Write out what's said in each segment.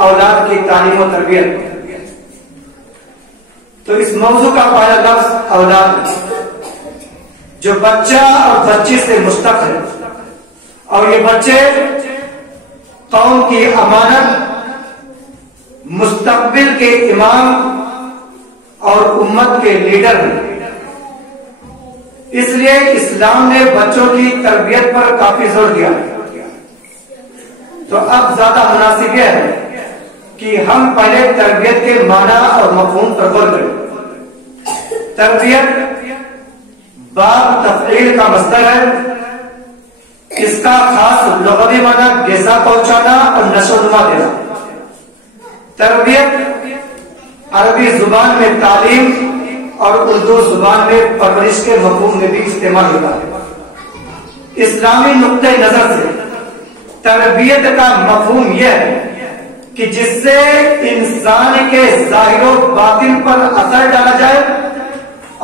اولاد کی تعلیم و تربیت. تو اس موضوع کا پہلا لفظ اولاد، جو بچہ اور بچی سے مشتق ہے، اور یہ بچے قوم کی امانت، مستقبل کے امام اور امت کے لیڈر ہیں. اس لیے اسلام نے بچوں کی تربیت پر کافی زور دیا. تو اب زیادہ مناسب یہ ہے کہ ہم پہلے تربیت کے معنی اور مفہوم پر غور کریں. تربیت باب تفعیل کا مصدر ہے. اس کا خاص لغوی معنی غذا پہنچانا اور نشو و نما دینا. تربیت عربی زبان میں تعلیم اور اردو زبان میں پرورش کے مفہوم میں بھی استعمال ہوتا ہے. اسلامی نقطۂ نظر سے تربیت کا مفہوم یہ ہے کہ جس سے انسان کے ظاہر و باطن پر اثر ڈالا جائے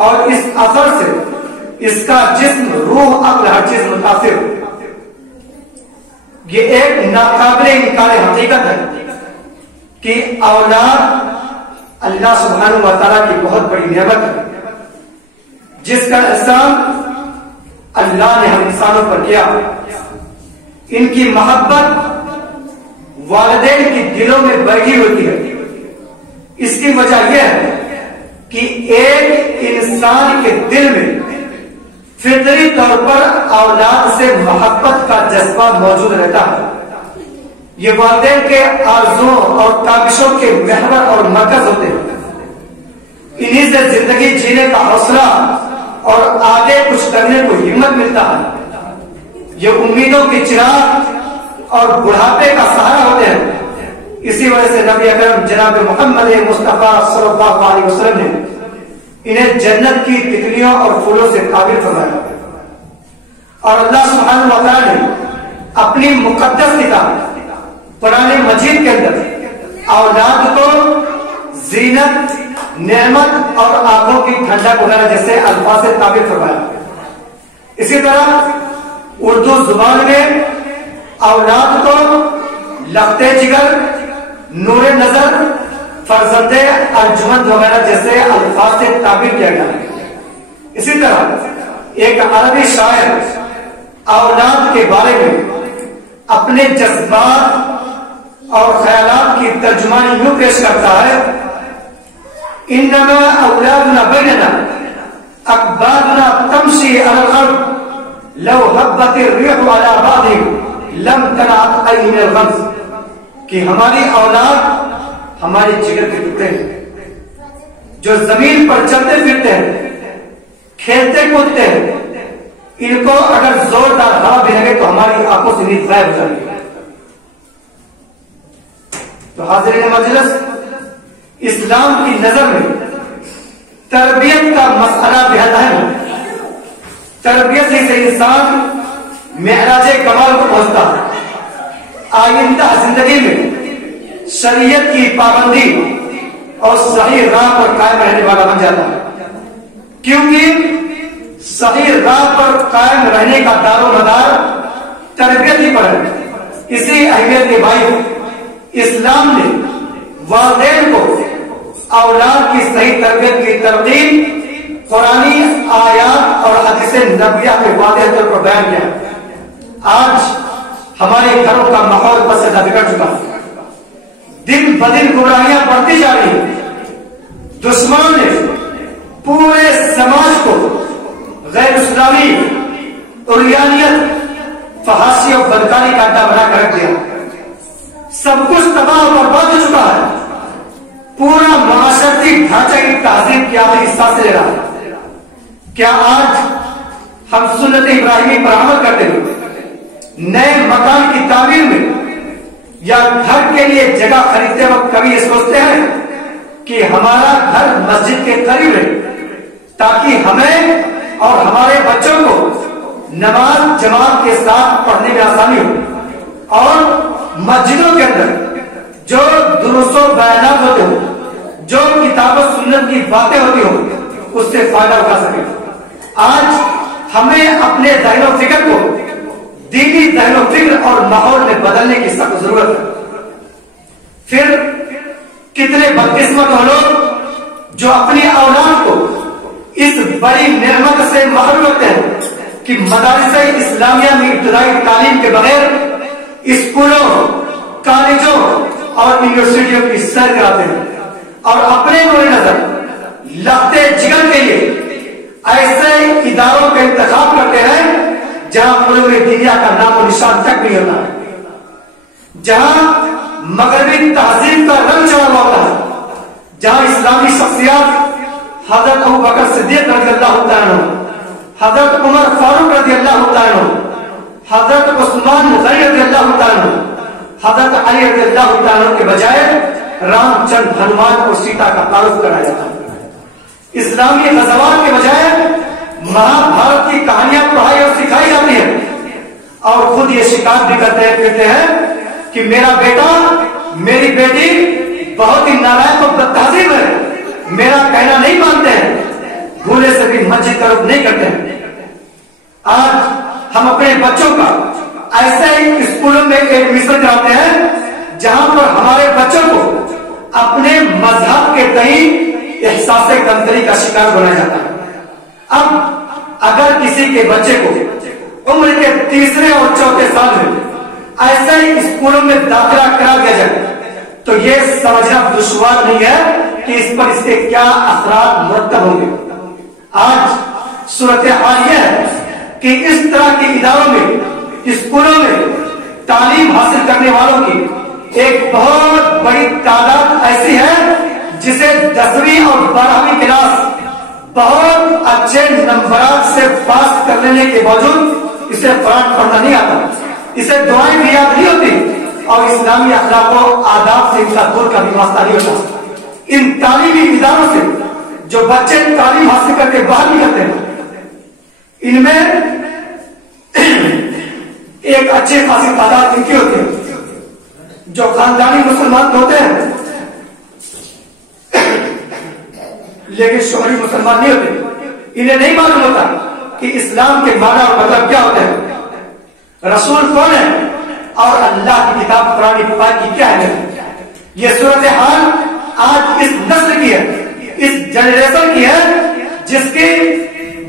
اور اس اثر سے اس کا جسم، روح، عقل، ہر چیز متاثر ہو. یہ ایک ناقابل انکار حقیقت ہے کہ اولاد اللہ سبحانہ و تعالیٰ کی بہت بڑی نعمت ہے، جس کا احسان اللہ نے ہم انسانوں پر کیا. ان کی محبت والدین کے دلوں میں بیٹھی ہوتی ہے. اس کی وجہ یہ ہے کہ ایک انسان کے دل میں فطری طور پر اولاد سے محبت کا جذبہ موجود رہتا ہے. یہ والدین کے آرزوؤں اور کاوشوں کے محور اور مرکز ہوتے ہیں. انہی سے زندگی جینے کا حوصلہ اور آگے کچھ کرنے کو ہمت ملتا ہے. یہ امیدوں کی چراغ اور بڑھاپے کا سہارا ہوتے ہیں. اسی وجہ سے نبی اکرم جناب محمد مصطفیٰ صلی اللہ علیہ وسلم نے انہیں جنت کی تکلیوں اور پھولوں سے قابل فرمایا. اور اللہ سبحانہ و تعالیٰ نے اپنی مقدس کتاب قرآن مجید کے اندر اولاد کو زینت، نعمت اور آنکھوں کی ٹھنڈک وغیرہ جیسے الفاظ سے تعبیر فرمایا. اسی طرح اردو زبان میں اولاد کو لختے جگر، نور نظر، فرزند ارجمند وغیرہ جیسے الفاظ سے تعبیر کیا گیا. اسی طرح ایک عربی شاعر اولاد کے بارے میں اپنے جذبات اور خیالات کی ترجمانی یوں پیش کرتا ہے: انما اولادنا بیننا اکبادنا تمشی علی الارض لو حبت الریح علی بعض لم تنعت عین الغمز. کہ ہماری اولاد ہمارے جگر کے ٹکڑے ہیں جو زمین پر چلتے پھرتے ہیں، کھیلتے کودتے ہیں. ان کو اگر زوردار ہوا بھی لگے تو ہماری آنکھوں سے نیند غائب ہو جائے گی. تو حاضرین مجلس، اسلام کی نظر میں تربیت کا مسئلہ بہت اہم ہے. تربیت سے انسان معراج کمال کو پہنچتا ہے. آئندہ زندگی میں شریعت کی پابندی اور صحیح راہ پر قائم رہنے والا بن جاتا ہے. کیونکہ صحیح راہ پر قائم رہنے کا دار و مدار تربیت ہی پر ہے. اسی اہمیت کے باعث اسلام نے والدین کو اولاد کی صحیح تربیت کی ترغیب قرآنی آیات اور حدیث نبویہ میں واضح طور پر بیان کیا. آج ہمارے گھروں کا ماحول بس سے بگڑ چکا ہے. دن بدن گمراہیاں بڑھتی جا رہی ہیں. دشمنوں نے پورے سماج کو غیر اسلامی، عریانیت، فحاشی اور بدکاری کا اڈا بنا کر رکھ دیا. سب کچھ تباہ اور برباد ہو چکا ہے. پورا معاشرتی ڈھانچہ کی تہذیب کی آخری حصہ سے لے رہا ہے. کیا آج ہم سنت ابراہیمی پر عمل کرتے ہوئے نئے مکان کی تعمیر میں یا گھر کے لیے جگہ خریدتے وقت کبھی یہ سوچتے ہیں کہ ہمارا گھر مسجد کے قریب ہے تاکہ ہمیں اور ہمارے بچوں کو نماز جماعت کے ساتھ پڑھنے میں آسانی ہو، اور مسجدوں کے اندر جو دروس و بیانات ہوتے ہوں، جو کتاب و سنت کی باتیں ہوتی ہوں، اس سے فائدہ اٹھا سکے. آج ہمیں اپنے ذہن و فکر کو دینی ذہن و فکر اور ماحول میں بدلنے کی سخت ضرورت ہے. پھر کتنے بدقسمت ہو لوگ جو اپنی اولاد کو اس بڑی نعمت سے محروم کرتے ہیں کہ مدارس اسلامیہ میں ابتدائی تعلیم کے بغیر اسکولوں، کالجوں اور یونیورسٹیوں کی سیر کراتے ہیں، اور اپنے نور نظر لگتے جگر کے لیے ایسے اداروں کا انتخاب کرتے ہیں جہاں علوم دینیہ کا نام و نشان تک نہیں ہوتا ہے، جہاں مغربی تہذیب کا رنگ چڑھا ہوا ہوتا ہے، جہاں اسلامی شخصیات حضرت ابوبکر صدیق رضی اللہ تعالیٰ عنہ، حضرت عمر فاروق رضی اللہ تعالیٰ عنہ، حضرت عثمان غنی رضی اللہ تعالیٰ عنہ، حضرت علی رضی اللہ تعالیٰ عنہ کے بجائے رام چند ہنومان اور سیتا کا تعارف کرایا جاتا ہے۔ اسلامی غزوات کے بجائے مہا بھارت کی کہانیاں پڑھائی اور سکھائی جاتی ہیں، اور خود یہ شکایت بھی کرتے ہیں کہ میرا بیٹا میری بیٹی بہت ہی نالائق اور بدتہذیب ہے، میرا کہنا نہیں مانتے ہیں، بھولے سے بھی مسجد کا رخ نہیں کرتے ہیں۔ آج ہم اپنے بچوں کا ایسے ہی اسکولوں میں ایڈمیشن کراتے ہیں جہاں پر ہمارے بچوں کو اپنے مذہب کے تئیں احساس کمتری کا شکار بنایا جاتا ہے۔ اب اگر کسی کے بچے کو عمر کے تیسرے اور چوتھے سال میں ایسے ہی اسکولوں میں داخلہ کرا دیا جائے تو یہ سمجھنا دشوار نہیں ہے کہ اس پر اس کے کیا اثرات مرتب ہوں گے۔ آج صورتحال یہ ہے کہ اس طرح کے اداروں میں، اسکولوں میں تعلیم حاصل کرنے والوں کی ایک بہت بڑی تعداد ایسی ہے جسے 10ویں اور 12ویں کلاس بہت اچھے نمبرات سے پاس کر لینے کے باوجود اسے قرآن پڑھنا نہیں آتا، اسے دعائیں بھی یاد نہیں ہوتی، اور اسلامی اخلاق و آداب سے ان کا دور کا بھی واسطہ نہیں ہوتا۔ ان تعلیمی اداروں سے جو بچے تعلیم حاصل کر کے باہر نکلتے ہیں، ان میں ایک اچھی خاصی تعداد ان کی ہوتی ہے جو خاندانی مسلمان ہوتے ہیں لیکن شہری مسلمان نہیں ہوتے۔ انہیں نہیں معلوم ہوتا کہ اسلام کے معنی اور مطلب کیا ہوتے ہیں، رسول کون ہے، اور اللہ کی کتاب قرآن پاک کی کیا ہے۔ یہ صورتحال آج اس نسل کی ہے، اس جنریشن کی ہے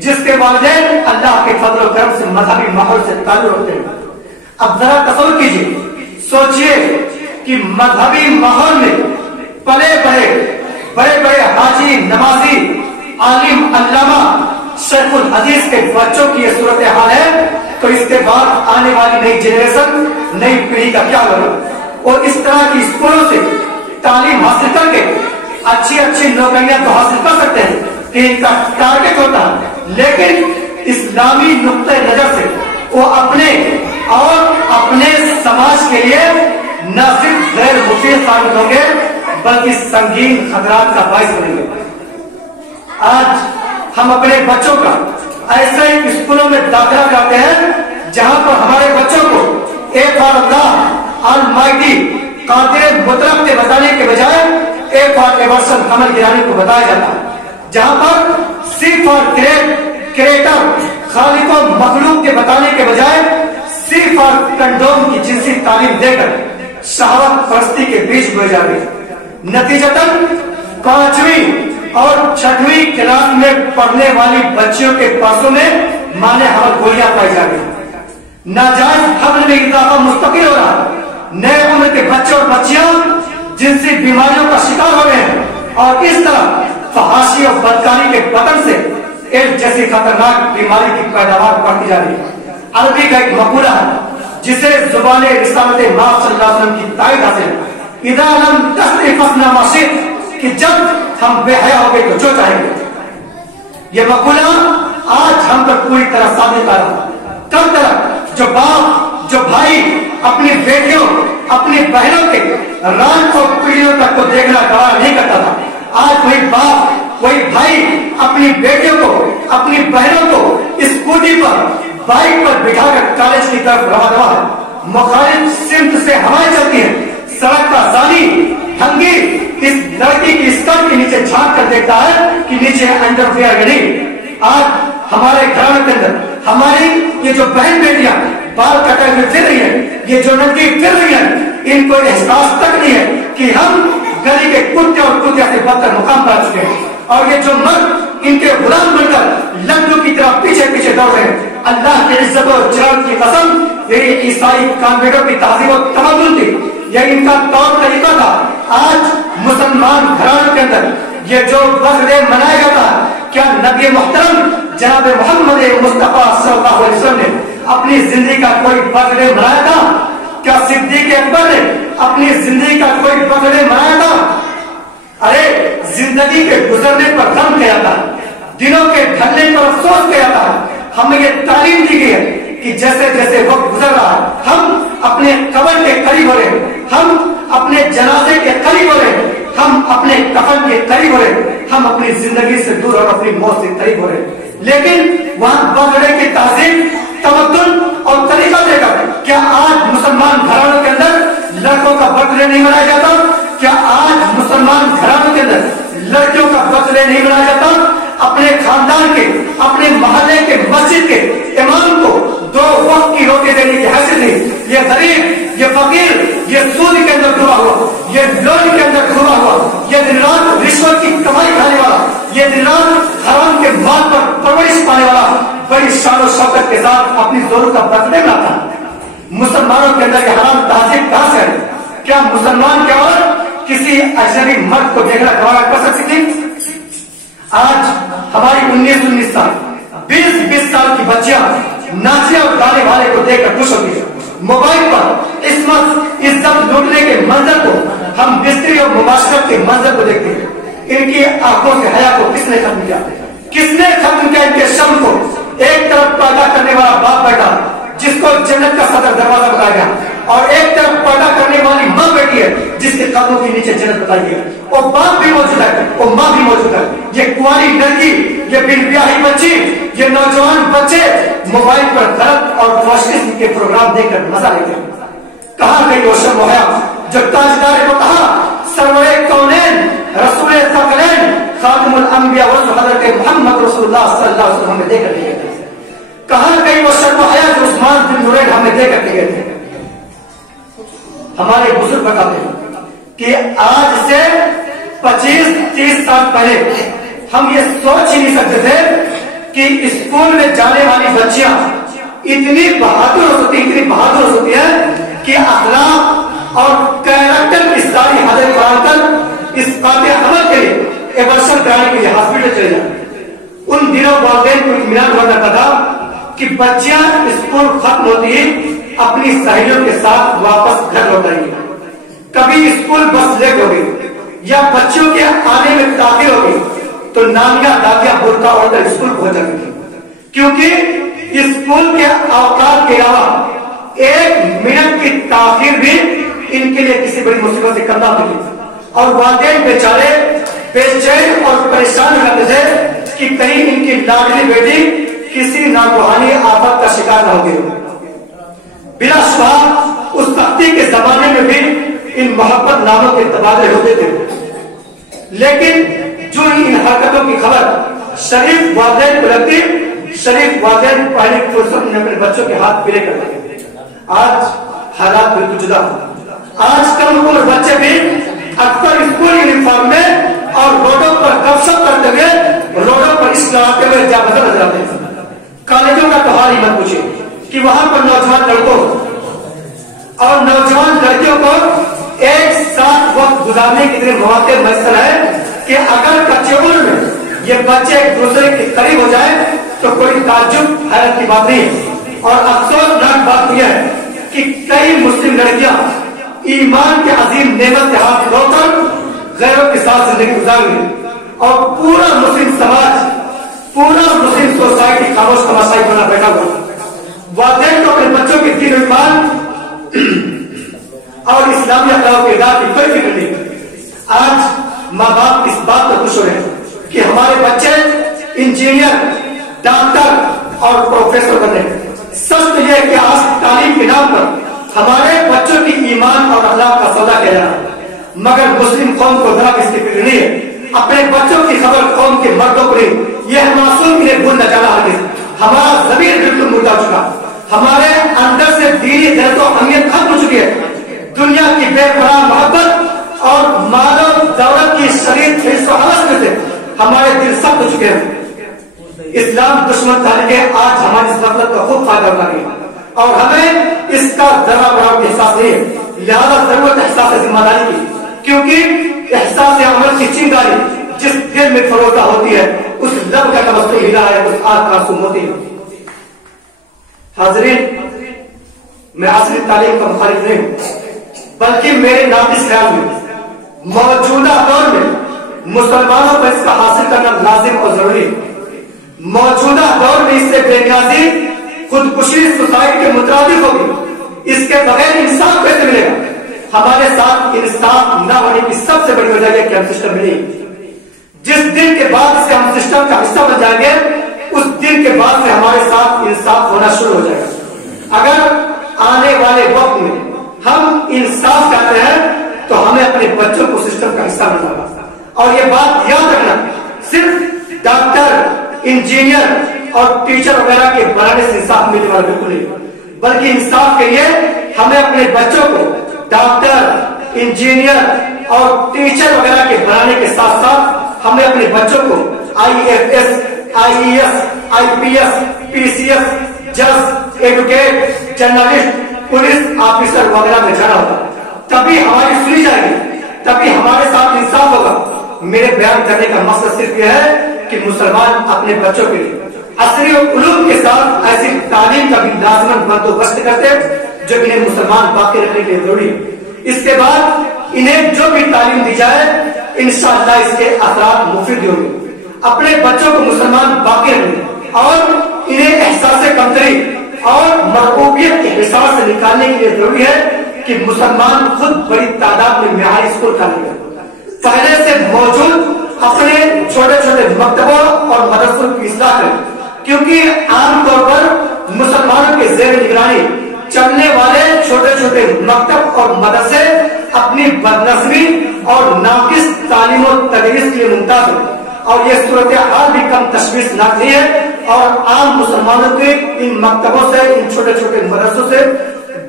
جس کے والدین اللہ کے فضل و کرم سے مذہبی ماحول سے تعلق رکھتے ہیں۔ اب ذرا تصور کیجیے، سوچئے کہ مذہبی ماحول میں پلے بڑے حاجی، نمازی، عالم، علامہ، شیخ الحدیث کے بچوں کی یہ صورتحال ہے تو اس کے بعد آنے والی نئی جنریشن، نئی پیڑھی کا کیا ہوگا؟ اور اس طرح کی اسکولوں سے تعلیم حاصل کر کے اچھی نوکریاں تو حاصل کر سکتے ہیں کہ ان کا ٹارگٹ ہوتا ہے، لیکن اسلامی نقطۂ نظر سے وہ اپنے اور اپنے سماج کے لیے نہ صرف غیر مفید ثابت ہوں گے بلکہ سنگین خطرات کا باعث بنیں گے۔ آج ہم اپنے بچوں کا ایسے اسکولوں میں داخلہ کراتے ہیں جہاں پر ہمارے بچوں کو ایک فار اللہ المائٹی قادر مطلق کے بتانے کے بجائے ایک فار ایورسن قمر گرانی کو بتایا جاتا ہے، جہاں پر سی فار کریٹر خالق و مخلوق کے بتانے کے بجائے سی فار کنڈوم کی جنسی تعلیم دے کر شہوت پرستی کے بیچ بوئے جا رہی ہے۔ نتیجتاً 5ویں اور 6ویں کلاس میں پڑھنے والی بچیوں کے پاسوں میں مانے حمل گولیاں پائی جا رہی ہیں، ناجائز حمل میں اضافہ مستقل ہو رہا ہے، نئے عمر کے بچے اور بچیاں جنسی بیماریوں کا شکار ہو رہے ہیں، اور اس طرح فحاشی اور بدکاری کے بدن سے ایک جیسی خطرناک بیماری کی پیداوار بڑھتی جا رہی ہے۔ عربی کا ایک مقولہ ہے جسے زبان رسالت ماں صلی اللہ علیہ وسلم کی تائید حاصل ہے، اذا لم تستطع فاصنع ما شئت، کہ جب ہم بے حیا ہو گئے تو جو چاہیں گے۔ یہ مقولہ آج ہم پر پوری طرح ثابت آ رہا ہے۔ کب تک جو باپ، جو بھائی اپنی بیٹیوں، اپنی بہنوں کے رات اور پیڑھیوں تک کو دیکھنا گوارا نہیں کرتا تھا، آج وہی باپ، وہی بھائی اپنی بیٹیوں کو، اپنی بہنوں کو اسکوٹی پر، بائک پر بٹھا کر کالج کی طرف رواں ہے، مخالف سمت سے ہوائیں چلتی ہیں، سڑک کا زانی ڈھنگی اس لڑکی کی اسکرٹ کے نیچے جھانک کر دیکھتا ہے کہ نیچے انڈر ویئر نہیں۔ آج ہمارے گھروں کے اندر ہماری یہ جو بہن بیٹیاں بال کٹے ہوئے پھر رہی ہیں، یہ جو لڑکی پھر رہی ہیں، ان کو احساس تک نہیں ہے کہ ہم گلی کے کتے اور کتیا سے بدتر مقام پر چکے ہیں، اور یہ جو مرد ان کے غلام بن کر لنگڑوں کی طرح پیچھے پیچھے دوڑ رہے ہیں، اللہ کی عزت و جلال کی قسم یہ عیسائی کانوینٹوں کی تہذیب و تمدن تھی، یہ ان کا طور طریقہ تھا۔ آج مسلمان گھرانوں کے اندر یہ جو برتھ ڈے منایا جاتا ہے، کیا نبی محترم جناب محمد مصطفیٰ صلی اللہ علیہ وسلم نے اپنی زندگی کا کوئی برتھ ڈے منایا تھا؟ کیا صدیق اکبر نے اپنی زندگی کا کوئی برتھ ڈے منایا تھا؟ ارے زندگی کے گزرنے پر غم کیا تھا، دنوں کے ڈھلنے پر افسوس کیا تھا۔ ہمیں یہ تعلیم دی گئی ہے کہ جیسے جیسے وقت گزر رہا ہے ہم اپنے قبر کے قریب ہو رہے ہیں، ہم اپنے جنازے کے قریب ہو رہے ہیں، ہم اپنے کفن کے قریب ہو رہے ہیں، ہم اپنی زندگی سے دور اور اپنی موت سے قریب ہو رہے ہیں۔ لیکن وہاں برتھ ڈے کی تہذیب، تمدن اور طریقہ دے کر کیا آج مسلمان گھرانوں کے اندر لڑکوں کا برتھ ڈے نہیں منایا جاتا؟ کیا آج مسلمان گھرانوں کے اندر لڑکیوں کا برتھ ڈے نہیں منایا جاتا؟ اپنے خاندان کے، اپنے محلے کے، مسجد کے امام کو 2 وقت کی روٹی دینے کی حیثیت نہیں، یہ غریب، یہ فقیر، یہ سود کے اندر ڈوبا ہوا، یہ لون کے اندر ڈوبا ہوا، یہ دن رات رشوت کی کمائی کھانے والا، یہ دن رات حرام کے مال پر پرورش پانے والا بڑی شان و شوکت کے ساتھ اپنی ضرورت کا برتھ ڈے مناتا ہے۔ مسلمانوں کے اندر یہ حرام تہذیب کہاں سے ہے؟ کیا مسلمان کی عورت کسی اجنبی مرد کو دیکھنا گوارا کر سکتی تھی؟ آج ہماری 19 سال 20 سال کی بچیاں ناچنے اور گانے والے کو دیکھ کر خوش ہوتی ہے۔ موبائل پر عصمت عزت لوٹنے کے منظر کو، ہم بستری اور مباشرت کے منظر کو دیکھتے ہیں۔ ان کی آنکھوں سے حیا کو کس نے ختم کیا؟ کس نے ختم کیا ان کے شم کو؟ ایک طرف پیدا کرنے والا باپ بیٹا جس کو جنت کا صدر دروازہ بتایا گیا، اور ایک طرف پیدا کرنے والی ماں بیٹی ہے جس کے قدموں کے نیچے جنت بتائی گئی، اور باپ بھی موجود ہے اور ماں بھی موجود ہے۔ یہ کنواری لڑکی، یہ بن بیاہی بچی، یہ نوجوان بچے موبائل پر غلط اور فحش کے پروگرام دیکھ کر مزہ لیتے ہیں۔ کہاں گئی وہ شرم و حیا جو تاجدار کو کہا سرور کونین رسول ثقلین خاتم الانبیاء حضرت محمد رسول اللہ صلی اللہ علیہ وسلم ہمیں دے کر دیے گئے تھے؟ کہاں گئی وہ شرم و حیا جو عثمان بن نورین ہمیں دے کر دیے تھے؟ ہمارے بزرگ بتاتے ہیں کہ آج سے 25-30 سال پہلے ہم یہ سوچ ہی نہیں سکتے تھے کہ اسکول میں جانے والی بچیاں اتنی بہادر ہو سکتی ہیں کہ اخلاق اور کیریکٹر کی ساری حدیں پار کر اس قابل عمل کے لیے ایبرشن کرانے کے لیے ہاسپٹل چلے جائیں۔ ان دنوں والدین کو اطمینان ہوا کرتا تھا کہ بچیاں اسکول ختم ہوتی اپنی سہیلیوں کے ساتھ واپس گھر لوٹائیں گی۔ کبھی اسکول بس لیٹ ہو گئی یا بچوں کے آنے میں تاخیر ہو گئی تو نانیاں دادیاں برقع اوڑھ کر اسکول پہنچ جاتی تھی، کیونکہ اسکول کے اوقات کے علاوہ 1 منٹ کی تاخیر بھی ان کے لیے کسی بڑی مصیبت سے کم نہ ہوتی، اور والدین بیچارے بے چین اور پریشان رہتے تھے کہ کہیں ان کی لاڈلی بیٹی کسی ناگہانی آفت کا شکار نہ ہو گئی۔ بلا شبہ اس سختی کے زمانے میں بھی ان محبت ناموں کے تبادلے ہوتے تھے، لیکن جو ان حرکتوں کی خبر شریف والدین کو لگتی، شریف والدین پہلی فرصت میں اپنے بچوں کے ہاتھ پیلے کر دیتے۔ آج حالات بالکل جدا ہیں۔ آج کم عمر بچے بھی اکثر اسکول یونیفارم میں اور روڈوں پر گپ شپ کرتے ہوئے، روڈوں پر عشق لڑاتے ہوئے جا بدل نظر آتے ہیں۔ کالجوں کا تو حال ہی مت پوچھے کہ وہاں پر نوجوان لڑکوں اور نوجوان لڑکیوں کو ایک ساتھ وقت گزارنے کے لیے مواقع میسر ہے کہ اگر کچے عمر میں یہ بچے ایک دوسرے کے قریب ہو جائیں تو کوئی تعجب حیرت کی بات نہیں ہے۔ اور افسوسناک بات یہ ہے کہ کئی مسلم لڑکیاں ایمان کے عظیم نعمت کے ہاتھ دھو کر غیروں کے ساتھ زندگی گزار رہی، اور پورا مسلم سماج، پورا مسلم سوسائٹی خاموش تماشائی بنا بیٹھا ہوا۔ والدین کو اپنے بچوں کے دین و ایمان اور اسلامی اخلاق کے ادار کی کوئی فکر نہیں۔ آج ماں باپ اس بات پر خوش ہو رہے ہیں کہ ہمارے بچے انجینئر، ڈاکٹر اور پروفیسر بن رہے ہیں۔ سچ تو یہ ہے کہ آج تعلیم کے نام پر ہمارے بچوں کی ایمان اور اخلاق کا سودا کیا جا رہا ہے، مگر مسلم قوم کو ذرا اس کی فکر نہیں ہے۔ اپنے بچوں کی خبر قوم کے مردوں کو نہیں، یہ معصوم انہیں بھول نہ جانا ہے۔ ہمارا ضمیر بالکل مردہ چکا، ہمارے اندر سے دینی غیرت و اہمیت ختم ہو چکی ہے۔ دنیا کی بے پناہ محبت اور مال و دولت کی شدید حرص و حوث میں سے ہمارے دل سخت ہو چکے ہیں. اسلام دشمن تحریکیں آج ہماری اس غفلت کا خوب فائدہ اٹھا رہی ہے اور ہمیں اس کا ذرا برابر احساس نہیں ہے. لہذا ضرورت احساس ذمہ داری کی، کیونکہ احساس عمل کی چنگاری جس دل میں فروزہ ہوتی ہے اس لب کا تبسم ہلا ہے، اس آنکھ کا آنسو موتی ہے. حاضرین، میں عصری تعلیم کا مخالف نہیں ہوں، بلکہ میرے ناقص خیال میں موجودہ دور میں مسلمانوں پر اس کا حاصل کرنا لازم اور ضروری ہے. موجودہ دور میں اس سے بے نیازی خودکشی سوسائڈ کے مترادف ہوگی. اس کے بغیر انصاف کیسے ملے گا؟ ہمارے ساتھ انصاف نہ ہونے کی سب سے بڑی وجہ ہے کہ ہم سسٹم میں نہیں. جس دن کے بعد سے ہم سسٹم کا حصہ بن جائیں گے اس دن کے بعد سے ہمارے ساتھ انصاف ہونا شروع ہو جائے گا. اگر آنے والے وقت میں ہم انصاف چاہتے ہیں تو ہمیں اپنے بچوں کو سسٹم کا حصہ بنانا ہوگا. اور یہ بات یاد رکھنا، صرف ڈاکٹر، انجینئر اور ٹیچر وغیرہ کے بنانے سے انصاف ملنے والا بالکل نہیں، بلکہ انصاف کے لیے ہمیں اپنے بچوں کو ڈاکٹر، انجینئر اور ٹیچر وغیرہ کے بنانے کے ساتھ ساتھ ہمیں اپنے بچوں کو IAS، IES، IPS، PCS، جج، ایڈوکیٹ، جرنلسٹ، پولیس آفیسر وغیرہ میں جانا ہوگا. تبھی ہماری سنی جائے گی، تبھی ہمارے ساتھ انصاف ہوگا. میرے بیان کرنے کا مقصد صرف یہ ہے کہ مسلمان اپنے بچوں کے لیے عصری علوم کے ساتھ ایسی تعلیم کا بھی لازمن بندوبست کرتے جو انہیں مسلمان باقی رکھنے کے لیے ضروری ہے. اس کے بعد انہیں جو بھی تعلیم دی جائے انشاءاللہ اس کے اثرات مفید ہوں گے. اپنے بچوں کو مسلمان باقی رکھنے اور انہیں احساس کمتری اور مرغوبیت کے حساب سے نکالنے کے لیے ضروری ہے کہ مسلمان خود بڑی تعداد میں معیاری اسکول کا لیں. پہلے سے موجود اپنے چھوٹے چھوٹے مکتبوں اور مدرسوں کی اصلاح کریں، کیونکہ عام طور پر مسلمانوں کے زیر نگرانی چلنے والے چھوٹے چھوٹے مکتب اور مدرسے اپنی بدنظمی اور ناقص تعلیم و تدریس کے لیے ممتاز ہیں. اور یہ صورتحال بھی کم تشویشناک نہیں ہے اور عام مسلمانوں کے ان مکتبوں سے، ان چھوٹے چھوٹے مدرسوں سے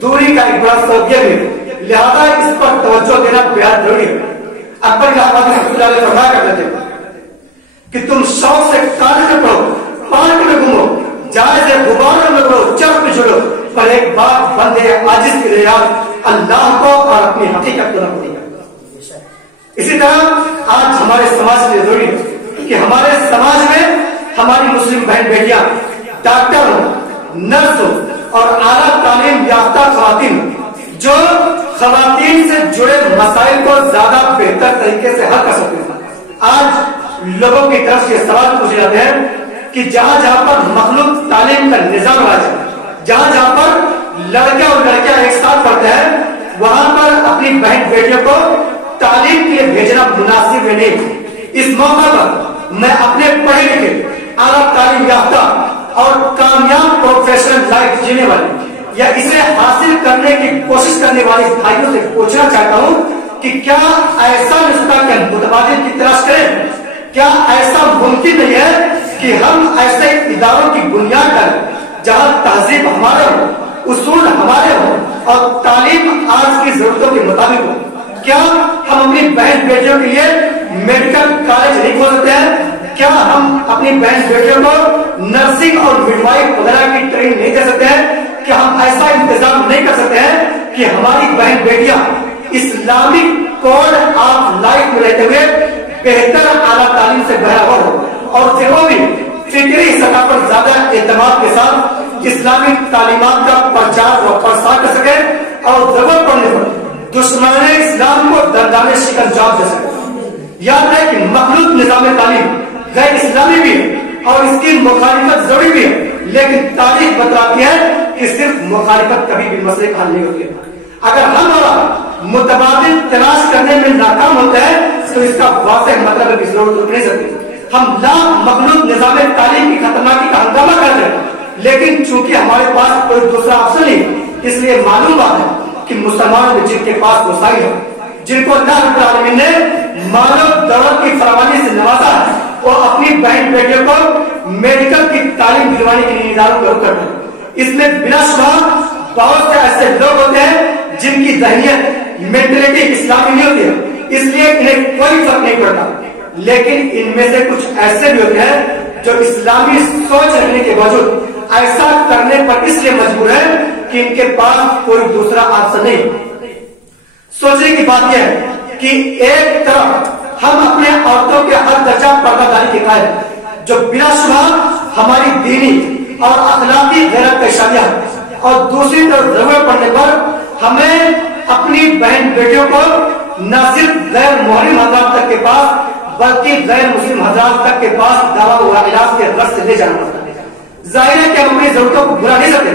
دوری کا ایک بڑا سبب یہ ہے. لہذا اس پر توجہ دینا بہت ضروری ہے. اکبر الہٰ رحمۃ اللہ علیہ فرمایا کرتے تھے کہ تم شوق سے کالج میں پڑھو، پارک میں گھومو، جائز غباروں میں پڑھو، چرخ میں چھوڑو، پر ایک بات بندے عاجز کے لیے یاد، اللہ کو اور اپنی حقیقت کو رکھو. اسی طرح آج ہمارے سماج کے لیے ضروری ہے کہ ہمارے سماج میں ہماری مسلم بہن بیٹیاں ڈاکٹر ہوں، نرس ہوں اور اعلیٰ تعلیم یافتہ خواتین جو خواتین سے جڑے مسائل کو زیادہ بہتر طریقے سے حل کر سکتے ہیں. آج لوگوں کی طرف سے سوال پوچھے جاتے ہیں کہ جہاں جہاں پر مخلوط تعلیم کا نظام راج ہے، جہاں جہاں پر لڑکے اور لڑکیاں ایک ساتھ پڑھتے ہیں، وہاں پر اپنی بہن بیٹیوں کو تعلیم کے لیے بھیجنا مناسب ہے نہیں. اس موقع پر میں اپنے پڑھے لکھے، اعلیٰ تعلیم یافتہ اور کامیاب پروفیشنل لائف جینے والے یا اسے حاصل کرنے کی کوشش کرنے والے بھائیوں سے پوچھنا چاہتا ہوں کہ کیا ایسا رشتہ کے متبادل کی تلاش کریں؟ کیا ایسا ممکن نہیں ہے کہ ہم ایسے اداروں کی بنیاد کریں جہاں تہذیب ہمارے ہو، اصول ہمارے ہوں اور تعلیم آج کی ضرورتوں کے مطابق ہو؟ کیا ہم اپنی بہن بیٹیوں کے لیے میڈیکل کالج نہیں کھول سکتے ہیں؟ کیا ہم اپنی بہن بیٹیوں کو نرسنگ اور مڈوائف وغیرہ کی ٹریننگ نہیں دے سکتے ہیں؟ کیا ہم ایسا انتظام نہیں کر سکتے ہیں کہ ہماری بہن بیٹیاں اسلامک کوڈ آف لائف میں رہتے ہوئے بہتر اعلیٰ تعلیم سے بہرور ہو اور پھر وہ بھی فکری سطح پر زیادہ اعتماد کے ساتھ اسلامک تعلیمات کا پرچار و پرسار کر سکے اور ضرورت پڑنے پر دشمنان اسلام کو دندانے شکنجاب دے سکے؟ یاد ہے کہ مخلوط نظام تعلیم غیر اسلامی بھی ہے اور اس کی مخالفت ضروری بھی ہے، لیکن تاریخ بتاتی ہے کہ صرف مخالفت کبھی بھی مسئلے کا حل نہیں ہوتی ہے. اگر ہم متبادل تلاش کرنے میں ناکام ہوتا ہے تو اس کا واضح مطلب ہے کہ ضرورت رک نہیں سکتی. ہم مخلوط نظام تعلیم کی خطرناکی کا ہنگامہ کر رہے ہیں، لیکن چونکہ ہمارے پاس کوئی دوسرا آپشن نہیں، اس لیے معلوم بات ہے کہ مسلمانوں میں جن کے پاس وسائل ہے، جن کو اللہ رب العالمین نے مال و دولت کی فراوانی سے نوازا ہے، وہ اپنی بہن بیٹیوں کو میڈیکل کی تعلیم دلوانے کے لیے اداروں کا رخ کرتے ہیں. اس میں بلا شبہ بہت سے ایسے لوگ ہوتے ہیں جن کی ذہنیت مینٹلٹی اسلامی نہیں ہوتی ہے، اس لیے انہیں کوئی فرق نہیں پڑتا، لیکن ان میں سے کچھ ایسے بھی ہوتے ہیں جو اسلامی سوچ رکھنے کے باوجود ایسا کرنے پر اس لیے مجبور ہے کہ ان کے پاس کوئی دوسرا آپشن نہیں۔ سوچنے کی بات یہ ہے کہ ایک طرف ہم اپنے عورتوں کے ہر درجہ پردہ داری کے قائل، جو بلا شبہ ہماری دینی اور اخلاقی غیرت کا اشاریہ ہے، اور دوسری طرف ضرورت پڑنے پر ہمیں اپنی بہن بیٹیوں کو نہ صرف غیر محرم حضرات تک کے پاس بلکہ غیر مسلم حضرات تک کے پاس دعویٰ و علاج کے غرض سے لے جانا پڑتا ہے۔ ظاہر ہے کہ ہم اپنی ضرورتوں کو برا نہیں سکتے،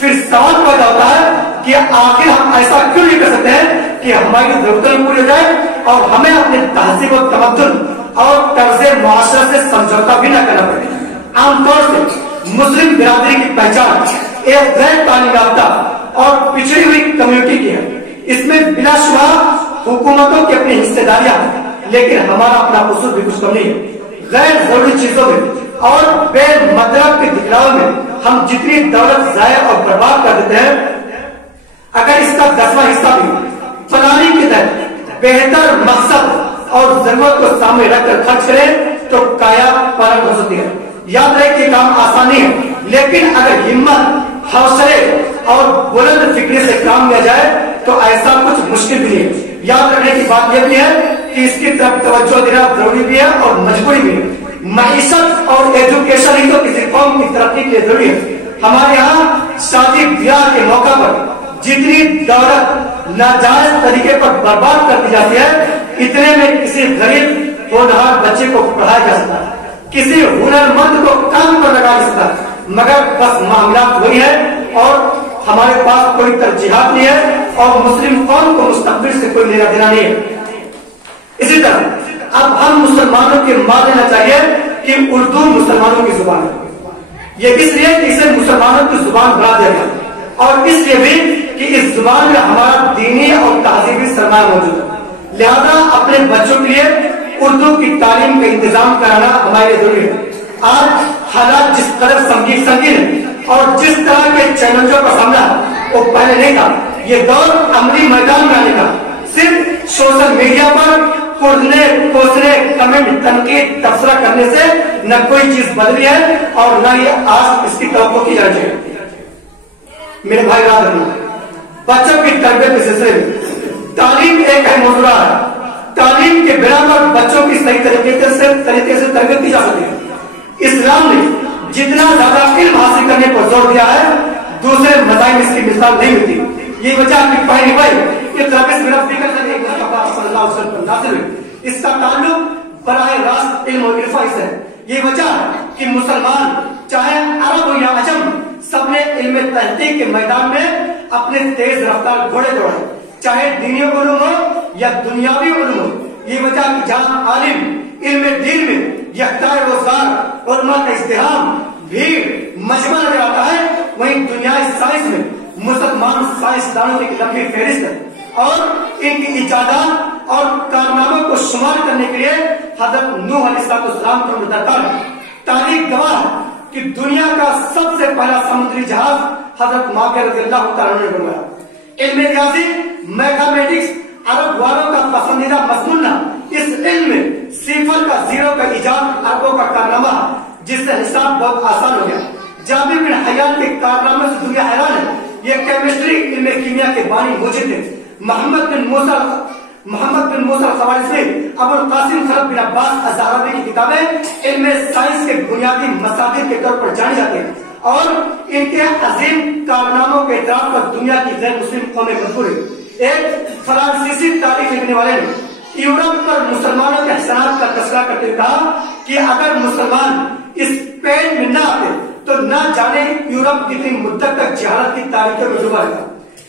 پھر سوال پیدا ہوتا ہے کہ آخر ہم ایسا کیوں نہیں کر سکتے ہیں کہ ہماری ضرورتیں پوری ہو جائے اور ہمیں اپنے تہذیب و تمدن اور طرز معاشرت سے سمجھوتا بھی نہ کرنا پڑے۔ عام طور سے مسلم برادری کی پہچان ایک غیر تعلیم یافتہ اور پچھڑی ہوئی کمیونٹی کی ہے، اس میں بلا شبہ حکومتوں کی اپنی حصہ داریاں ہیں، لیکن ہمارا اپنا قصور بھی کچھ کم نہیں ہے۔ غیر ضروری چیزوں میں اور بے مطلب کے دکھلاؤ میں ہم جتنی دولت ضائع اور برباد کر دیتے ہیں، اگر اس کا 10واں حصہ بھی فلاحی کے تحت بہتر مقصد اور ضرورت کو سامنے رکھ کر خرچ کریں تو کایا پلٹ ہو سکتی ہے۔ یاد رہے کہ کام آسان نہیں ہے، لیکن اگر ہمت، حوصلے اور بلند فکری سے کام لیا جائے تو ایسا کچھ مشکل بھی نہیں ہے۔ یاد رکھنے کی بات یہ بھی ہے کہ اس کی طرف توجہ دینا ضروری بھی ہے اور مجبوری بھی ہے۔ معیشت اور ایجوکیشن ہی تو کسی قوم کی ترقی کے لیے ضروری ہے۔ ہمارے یہاں شادی بیاہ کے موقع پر جتنی دولت ناجائز طریقے پر برباد کر دی جاتی ہے، اتنے میں کسی غریب ہونہار بچے کو پڑھایا جا سکتا ہے، کسی ہنر مند کو کام پر لگا سکتا ہے، مگر بس معاملات وہی ہے اور ہمارے پاس کوئی ترجیحات نہیں ہے اور مسلم قوم کو مستقبل سے کوئی لینا دینا نہیں ہے۔ اسی طرح اب ہم مسلمانوں کے مان لینا چاہیے کہ اردو مسلمانوں کی زبان ہے، یہ اس لیے کہ اسے مسلمانوں کی زبان بنا دیا گیا، اور اس لیے بھی کہ اس زبان میں ہمارا دینی اور تہذیبی سرمایہ موجود ہے، لہذا اپنے بچوں کے لیے اردو کی تعلیم کا انتظام کرانا ہمارے لیے ضروری ہے۔ آج حالات جس قدر سنگین ہے اور جس طرح کے چیلنجوں کا سامنا وہ پہلے نہیں تھا، یہ دور عملی میدان میں آنے کا، صرف سوشل میڈیا پر پڑھنے، پوچھنے، کمنٹ، تنقید، تبصرہ کرنے سے نہ کوئی چیز بدلی ہے اور نہ یہ آج اس کی توقع کی جانی چاہیے۔ میرے بھائی یاد رکھنا، بچوں کی تربیت کے سلسلے میں تعلیم ایک اہم موضوع ہے۔ تعلیم کے بنا پر بچوں کی صحیح طریقے سے تربیت کی جا سکتی ہے۔ اسلام نے جتنا زیادہ علم حاصل کرنے پر زور دیا ہے، دوسرے مذاہب اس کی مثال نہیں ملتی۔ یہ وجہ کی پہلی وجہ صلی اللہ علیہ وسلم نازل ہوئی، اس کا تعلق براہ راست علم و عرفان سے ہے۔ یہ وجہ کہ مسلمان چاہے عرب ہو یا عجم، سب نے علم تحقیق کے میدان میں اپنے تیز رفتار گھوڑے دوڑے، چاہے دینی علوم ہو یا دنیاوی علوم ہو۔ یہ وجہ کہ جہاں عالم علم دین میں یکتا روزگار، علماء کا ازدحام، بھیڑ، مجمع نظر آتا ہے، وہیں دنیائی سائنس میں مسلمان سائنسدانوں کی لمبی فہرست ہے، اور ان کی ایجادات اور کارناموں کو شمار کرنے کے لیے حضرت نوح علیہ السلام کو درکار ہے۔ تاریخ گواہ ہے کہ دنیا کا سب سے پہلا سمندری جہاز حضرت ماکر رضی اللہ تعالیٰ نے بنوایا۔ علم ریاضی، میتھمیٹکس عرب والوں کا پسندیدہ مضمون نہ، اس علم میں صفر کا زیرو کا ایجاد عربوں کا کارنامہ جس سے حساب بہت آسان ہو گیا۔ جابر بن حیان کے کارنامے سے دنیا حیران ہے۔ یہ کیمسٹری علم کیمیا کے بانی موجود تھے۔ محمد بن موسیٰ الخوارزمی، ابو القاسم خلف بن عباس الزہراوی کی کتابیں علم سائنس کے بنیادی مصادر کے طور پر جانی جاتی ہیں، اور ان کے عظیم کارناموں کے اعتراف پر دنیا کی غیر مسلم قومیں مجبور ہیں۔ ایک فرانسیسی تاریخ لکھنے والے نے یورپ پر مسلمانوں کے احسانات کا تذکرہ کرتے ہوئے کہا کہ اگر مسلمان اسپین میں نہ آتے تو نہ جانے یورپ کتنی مدت تک جہالت کی تاریخ میں ڈوبا رہتا۔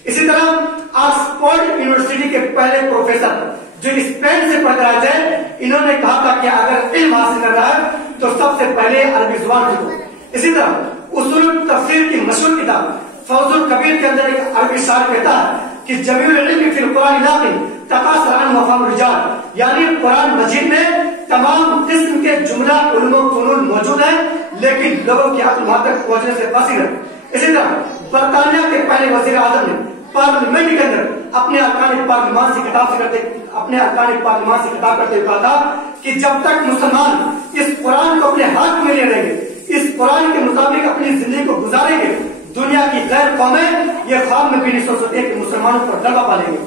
اسی طرح آکسفورڈ یونیورسٹی کے پہلے پروفیسر جو اسپین سے پڑھ رہے تھے، انہوں نے کہا تھا کہ اگر علم حاصل کر رہا ہے تو سب سے پہلے عربی زبان سیکھو۔ اسی طرح اصول تفسیر کی مشہور کتاب فوز الکبیر کے اندر ایک عربی شاعر کہتا ہے کہ جمیع العلم فی القرآن لاقٍ تقاصر عنہ مفہوم الرجال، یعنی قرآن مجید میں تمام قسم کے جملہ علوم و فنون موجود ہیں، لیکن لوگوں کی عقل وہاں تک پہنچنے سے قاصر ہے۔ اسی طرح برطانیہ کے پہلے وزیر اعظم نے پارلیمنٹ کے اندر اپنے ارکان پارلیمان سے خطاب کرتے ہوئے کہا تھا کہ جب تک مسلمان اس قرآن کو اپنے ہاتھ میں لے رہیں گے، اس قرآن کے مطابق اپنی زندگی کو گزاریں گے، دنیا کی غیر قومیں یہ خواب میں بھی نہیں سوچ سکتے کہ مسلمانوں پر غلبہ پالیں گے۔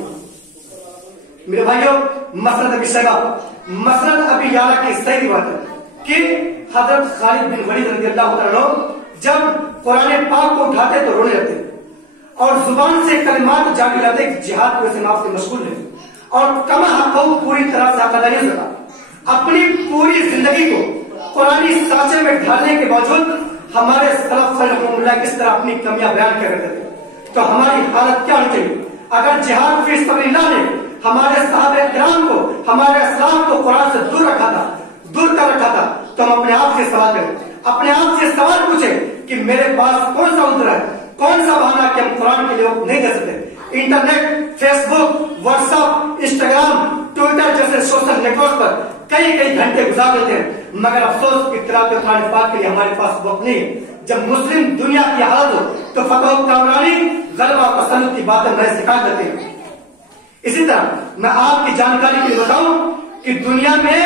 میرے بھائیوں، مسند ابی شیبہ، مسند ابی یعلا کی صحیح بات ہے کہ حضرت خالد بن ولید رضی اللہ تعالیٰ جب قرآن پاک کو اٹھاتے تو رونے لگتے اور زبان سے کلمات جاری لاتے کہ جہاد کو اسلام سے مشغول ہے، اور کما حقہ پوری طرح سے عقیدہ نہیں ہوتا۔ اپنی پوری زندگی کو قرآنی سانچے میں ڈھالنے کے باوجود ہمارے سلف رحمہ اللہ کس طرح اپنی کمیاں بیان کر رہے تھے، تو ہماری حالت کیا ہونی چاہیے؟ اگر جہاد فی سبیل اللہ نے ہمارے صحابہ کرام کو، ہمارے اسلام کو قرآن سے دور کر رکھا تھا، تو ہم اپنے آپ سے سوال کریں، اپنے آپ سے سوال پوچھیں کہ میرے پاس کون سا عذر ہے، کون سا بہانہ کہ ہم قرآن کے لیے نہیں دے سکتے۔ انٹرنیٹ، فیس بک، واٹس ایپ، انسٹاگرام، ٹویٹر جیسے سوشل نیٹ ورک پر کئی گھنٹے گزار لیتے ہیں، مگر افسوس کی تلاوت قرآن پاک کے لیے ہمارے پاس وقت نہیں ہے۔ جب مسلم دنیا کی حالت ہو تو فتح و کامرانی، غلبہ و تسلط کی باتیں میں سکھا دیتے ہیں۔ اسی طرح میں آپ کی جانکاری کے لیے بتاؤں کہ دنیا میں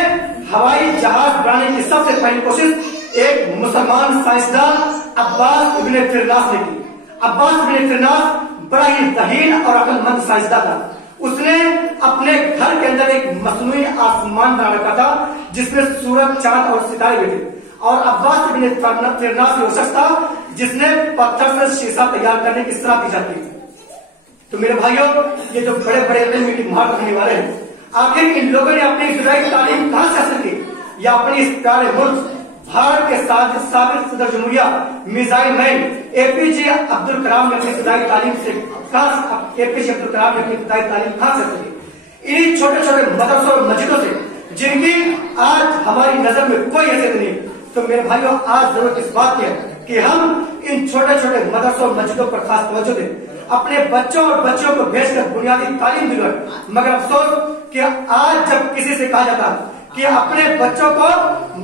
ہوائی جہاز بنانے کی سب سے پہلی کوشش ایک مسلمان سائنسدان عباس ابن فرناس نے کی۔ عباس ابن فرناس بڑا ہی ذہین اور عقل مند سائنسدان تھا۔ اس نے اپنے گھر کے اندر ایک مصنوعی آسمان بنا رکھا تھا جس میں سورج، چاند اور ستارے بھی تھے، اور عباس ابن فرناس وہ شخص تھا جس نے پتھر سے شیشہ تیار کرنے کی صلاح دی جاتی ہے۔ تو میرے بھائیوں، یہ جو بڑے بڑے علم کی مہارت رکھنے والے ہیں، آخر ان لوگوں نے اپنی ابتدائی تعلیم کہاں سے حاصل کی؟ یا اپنی اس پیارے ملک بھارت کے سابق صدر جمہوریہ میزائل مین اے پی جے عبد الکلام نے اپنی ابتدائی تعلیم سے کہاں حاصل کی؟ انہیں چھوٹے چھوٹے مدرسوں اور مسجدوں سے، جن کی آج ہماری نظر میں کوئی حیثیت نہیں۔ تو میرے بھائیوں، آج ضرورت اس بات کی ہے کہ ہم ان چھوٹے چھوٹے مدرسوں اور مسجدوں پر خاص توجہ دیں، اپنے بچوں اور بچیوں کو بھیج کر بنیادی تعلیم دلوائیں۔ مگر افسوس کہ آج جب کسی سے کہا جاتا ہے کہ اپنے بچوں کو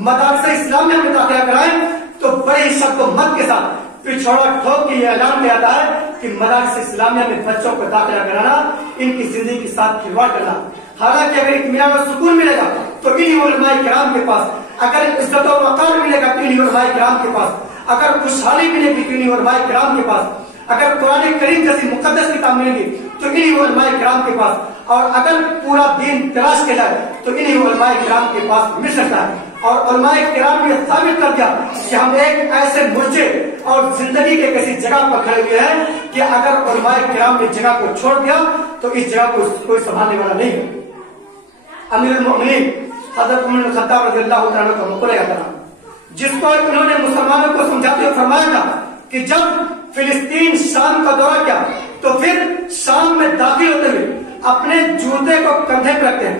مدارس اسلامیہ میں داخلہ کرائیں، تو بڑے ہی شک و مت کے ساتھ پچھوڑا ٹھوک کے یہ اعلان کیا جاتا ہے کہ مدارس اسلامیہ میں بچوں کو داخلہ کرانا ان کی زندگی کے ساتھ کھلواڑ کرنا۔ حالانکہ اگر اطمینان اور سکون ملے گا تو انہی علماء کرام کے پاس، اگر عزت و وقار ملے گا تو انہی علماء کرام کے پاس، اگر خوشحالی ملے گی تو انہی علماء کرام کے پاس، اگر قرآن کریم جیسی مقدس کتاب ملے گی تو انہی علماء کرام کے پاس، اور اگر پورا دین تلاش کیا جائے تو انہی علماء کرام کے پاس مل سکتا ہے۔ اور علماء کرام نے ثابت کر دیا کہ ہم ایک ایسے مرجے اور زندگی کے کسی جگہ پر کھڑے ہوئے ہیں کہ اگر علماء کرام نے جگہ کو چھوڑ دیا تو اس جگہ کو کوئی سنبھالنے والا نہیں ہے۔ امیر المؤمنین حضرت عمر بن خطاب رضی اللہ عنہ کا مقولہ یاد رہا، جس کو انہوں نے مسلمانوں کو سمجھاتے ہوئے فرمایا تھا کہ جب فلسطین شام کا دورہ کیا تو پھر شام میں داخل ہوتے ہوئے اپنے جوتے کو کندھے پر رکھتے ہیں،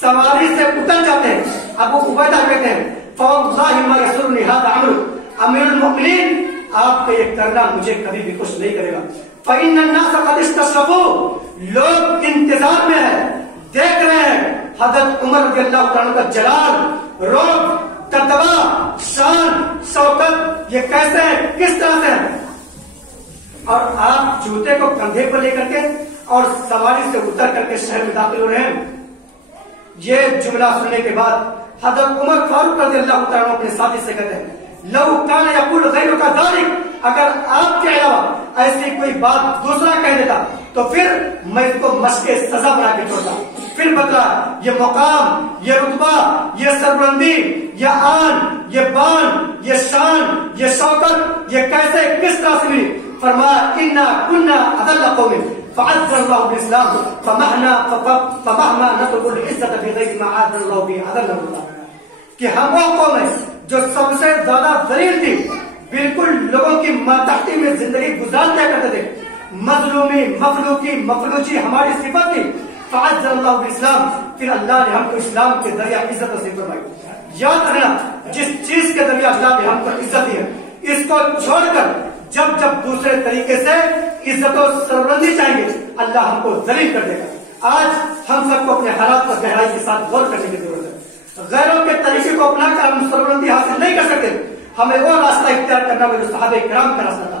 سواری سے اتر جاتے ہیں۔ ابو عبیدہ کہتے ہیں فواللہ ما یسرنی ھذا عمر، امیر المؤمنین آپ کا یہ کرنا مجھے کبھی بھی خوش نہیں کرے گا۔ فإن الناس قد استشرفوا، لوگ انتظار میں ہیں، دیکھ رہے ہیں حضرت عمر رضی اللہ عنہ کا جلال، رعب، دبدبہ، شان، شوکت یہ کیسے ہے، کس طرح سے ہے، اور آپ جوتے کو کندھے پر لے کر کے اور سواری سے اتر کر کے شہر میں داخل ہو رہے ہیں۔ یہ جملہ سننے کے بعد حضرت عمر فاروق رضی اللہ تعالیٰ عنہ اپنے ساتھی سے کہتے ہیں لو کان یقول غیرک ذلک، اگر آپ کے علاوہ ایسی کوئی بات دوسرا کہہ دیتا تو پھر میں اس کو مشق سزا بنا کے چھوڑتا۔ پھر بتلا یہ مقام، یہ رتبہ، یہ سربلندی، یہ آن، یہ بان، یہ شان، یہ شوکت یہ کیسے کس طرح سے ملی؟ فرمایا انا کنا اذل قوم فعز اللہ بالاسلام فمهما نطلب العزت بغیر ما عز اللہ به اذل اللہ، کہ ہم وہ قوم ہے جو سب سے زیادہ ذلیل تھی، بالکل لوگوں کی ماتحتی میں زندگی گزار دیا کرتے تھے، مظلومی، مفلوکی، مفلوچی ہماری صفت تھی۔ فعز اللہ بالاسلام، پھر اللہ نے ہم کو اسلام کے ذریعہ عزت نصیب فرمائی۔ یاد رکھنا جس چیز کے ذریعہ اللہ نے ہم کو عزت دی ہے، اس کو چھوڑ کر جب دوسرے طریقے سے عزت و سربلندی چاہیں گے اللہ ہم کو ذلیل کر دے گا۔ آج ہم سب کو اپنے حالات پر گہرائی کے ساتھ غور کرنے کی ضرورت ہے۔ غیروں کے طریقے کو اپنا کر ہم سربلندی حاصل نہیں کر سکتے، ہمیں وہ راستہ اختیار کرنا ہوگا جو صحابہ کرام کا راستہ تھا۔